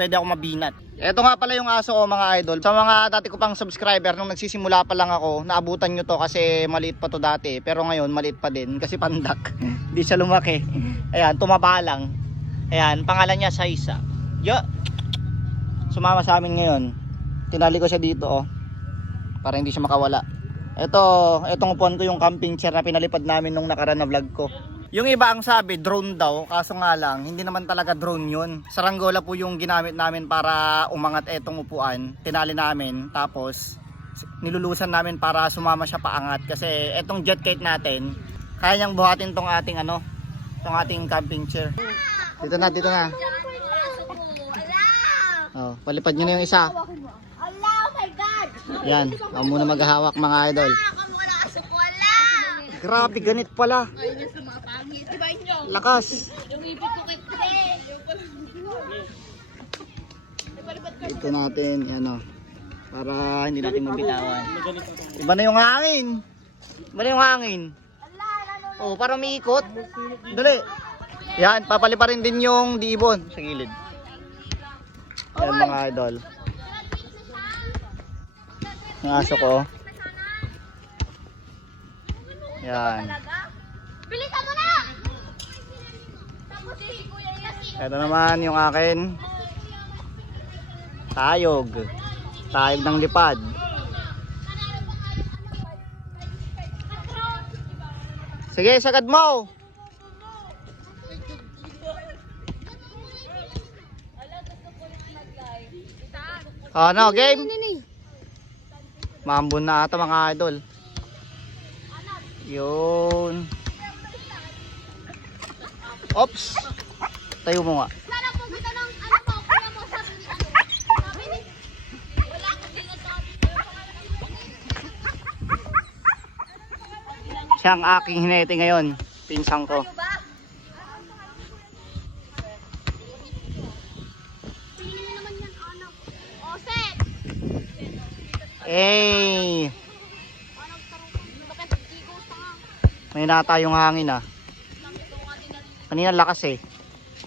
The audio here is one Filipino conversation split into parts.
pwede ako mabinat. Ito nga pala yung aso ko mga idol. Sa mga dati ko pang subscriber, nung nagsisimula pa lang ako, naabutan nyo to kasi maliit pa to dati. Pero ngayon maliit pa din kasi pandak. Hindi siya lumaki. Ayan, tumaba lang. Ayan, pangalan niya Saisa. Yo! Sumama sa amin ngayon. Tinali ko siya dito oh. Para hindi siya makawala. Etong upuan ko yung camping chair na pinalipad namin nung nakaraan na vlog ko. Yung iba ang sabi drone daw, kaso nga lang hindi naman talaga drone yun. Saranggola po yung ginamit namin para umangat etong upuan. Tinali namin tapos nilulusan namin para sumama siya paangat kasi etong jet kite natin kaya niyang buhatin tong ating tong ating camping chair. Dito na. Oh, palipad niyo na yung isa. Allah, oh my God! Yan, ako muna maghahawak mga idol. Kamu wala ka sa kuwala! Grabe, ganit pala. Lakas. Ito natin, ano, para hindi natin mabitawan. Iba na yung hangin. Oh, para umiikot. Dali. Yan, papaliparin din yung diibon sa gilid. Yan mga idol. Ang aso ko. Yan. Bilisan mo na! Tapos si Kuya Yasi. Ito naman yung akin. Tayog ng lipad. Sige, sagad mo. Ano, game? Mambun na ata mga idol. Yun. Ops. Tayo mo nga. Sana po kita ng ano mo, kuya mo sabi ni sabi ni wala akong sinasabi. Siya ang aking hinete ngayon. Pinsang ko. Ano ba? Tingnan mo naman yan, anak. O, set! Eh, Anak, tarong. Bakit gigo sa nga? may nata yung hangin ah. Kanina lakas eh.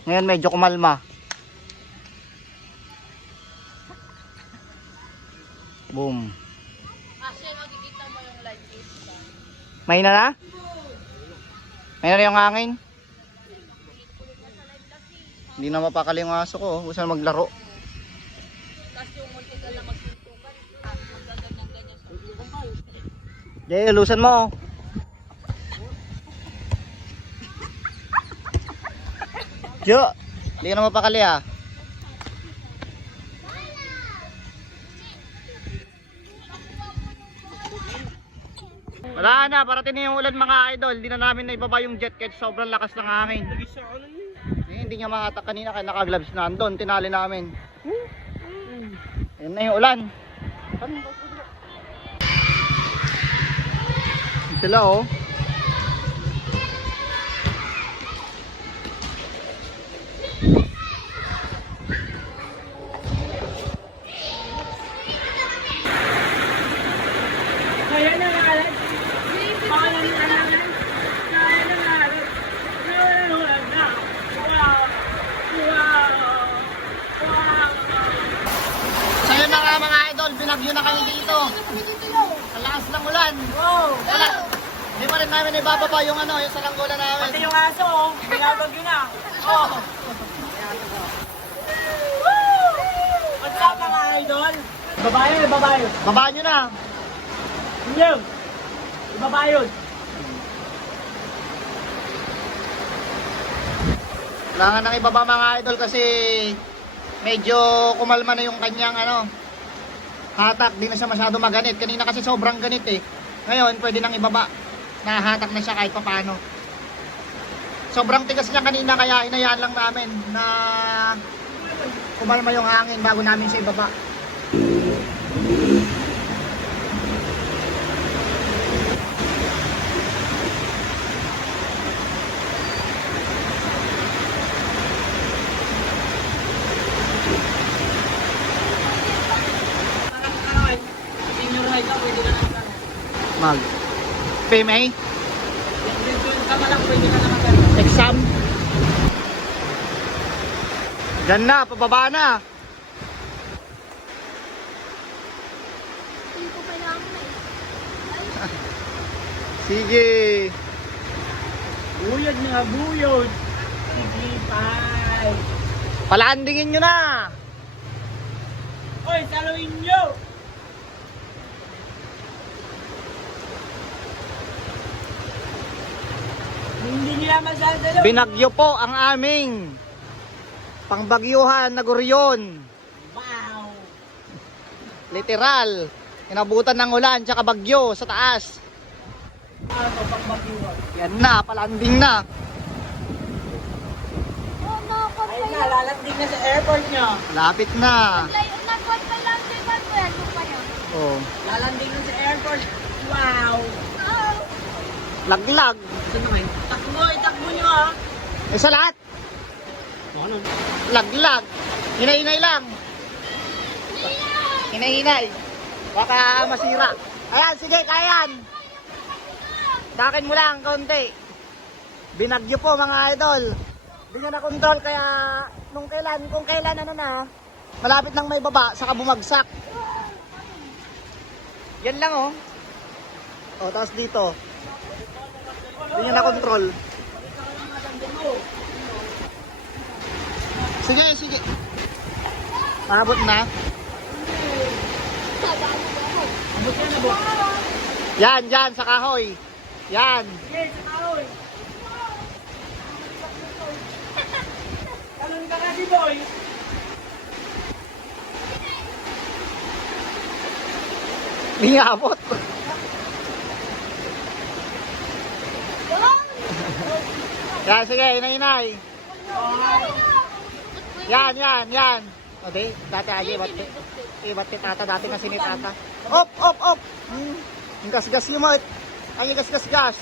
Ngayon medyo kumalma. Boom. Kasi makikita mo yung light is. May na? May na yung hangin? Hindi na mapakali yung aso ko. Gusto na maglaro. Tapos yung multiple na magsuntukan. Magaganyan-ganyan sa Jay, lusan mo. Jo, hindi ka na mapakali ah. Wala na, parating na yung ulan mga idol. Hindi na namin naibaba yung jet kite. Sobrang lakas ng hangin. Hindi niya makatak kanina kaya naka-gloves na andun. Tinali namin. Ayun na yung ulan. Sila oh. Kaya na ngalan. Kaya na ngalan. Kaya na ngalan. Kaya na ngalan. Wow. Sa'yo na nga mga idol, binagyo na kami dito. Ang lakas ng ulan. Wow. Wala. Hindi pa rin namin ibababa yung yung salanggola namin. Pati yung aso, oh. Binabagyo na. Oh. What's up mga idol? Babae, babae. Babaan nyo na. Inyong. Babae yun. Kailangan nang ibaba mga idol kasi medyo kumalma na yung kanyang hatak. Di na siya masyado maganit. Kanina kasi sobrang ganit eh. Ngayon pwede nang ibaba. Nahatak na siya kahit papaano. Sobrang tigas niya kanina kaya inayaan lang namin na kumalma yung hangin bago namin siya ibaba. Senior high ka, pwede ka na Mag PMA? ka lang, pwede ka na magano. Exam? Diyan na, pababa na. kailangan na eh. Sige. Buyod na buyod. Sige, pay. Palandingin nyo na. Oy, saluin nyo. Hindi nila masasalo. Binagyo po ang aming pangbagyuhan na guryon. Wow. Literal. Inabutan ng ulan tsaka bagyo sa taas. Ano pang bagyuhan? Yan na, palanding na. Oo, Ayun na, lalanding na sa airport nyo. Lapit na. nag-1 pa lang din ba ito? Ano pa yan? Oh, Lalanding na sa airport. Wow. Oo. laglag. Ito naman. Takbo, itakbo nyo ha. Eh sa lahat, Ano? laglag. Hinay-hinay lang. Hinay-hinay. Baka masira. Ayan, sige, kayan. Dakin mo lang, konti. Binagyo po mga idol. Hindi nyo na control kaya kung kailan ano na, malapit nang may baba, saka bumagsak. Yan lang oh. O, tapos dito. Hindi nyo na control. Sige, sige. Abot na. Abot yan, abot. Yan, dyan, sa kahoy. Yan. Sige, sa kahoy. Talon ka kasi, boy. Hindi nga abot. Yan, sige, inay-inay. Yan, yan, yan. O, di, dati aja, ibat tata, dati nga sinitata. Op, op, op. Yung gas-gas yung mat. Ay, yung gas-gas-gas.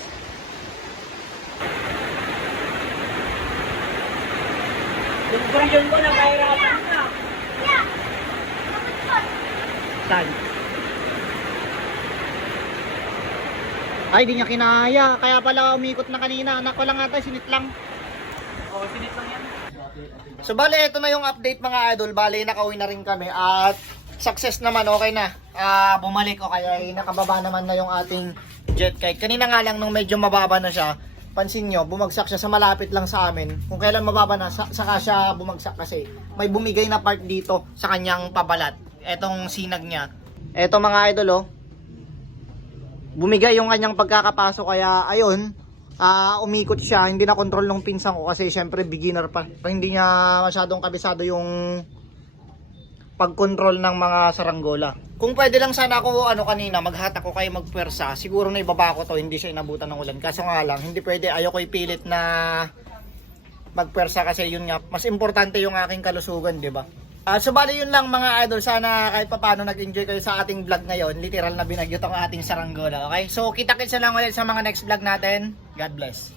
Yung version ko, nagkahirapan na. Saan? Ay, di niya kinaya. Kaya pala umikot na kanina. Anak ko lang ata, sinit lang. Oo, sinit lang yan. So bale, ito na yung update mga idol. Bale, nakauwi na rin kami at success naman, okay na. Bumalik o kaya nakababa naman na yung ating jet kite. Kanina nga lang nung medyo mababa na siya, pansin nyo, bumagsak siya sa malapit lang sa amin. Kung kailan mababa na, saka siya bumagsak kasi may bumigay na part dito sa kanyang pabalat. Etong sinag niya. Eto mga idol oh. Bumigay yung kanyang pagkakapasok kaya ayun. Umikot siya, hindi na control ng pinsan ko kasi syempre beginner pa. Hindi niya masyadong kabisado yung pag-control ng mga saranggola. Kung pwede lang sana ako kanina maghatak ko kayo magpwersa, siguro na ibaba ko to, hindi siya inabutan ng ulan. Kaso nga lang, hindi pwede, ayoko ipilit na magpwersa kasi yun nga, mas importante yung aking kalusugan, di ba? So bali yun lang mga idol, sana kahit paano nag-enjoy kayo sa ating vlog ngayon. Literal na binagyo tong ating saranggola, okay? So kita-kits na lang ulit sa mga next vlog natin. God bless.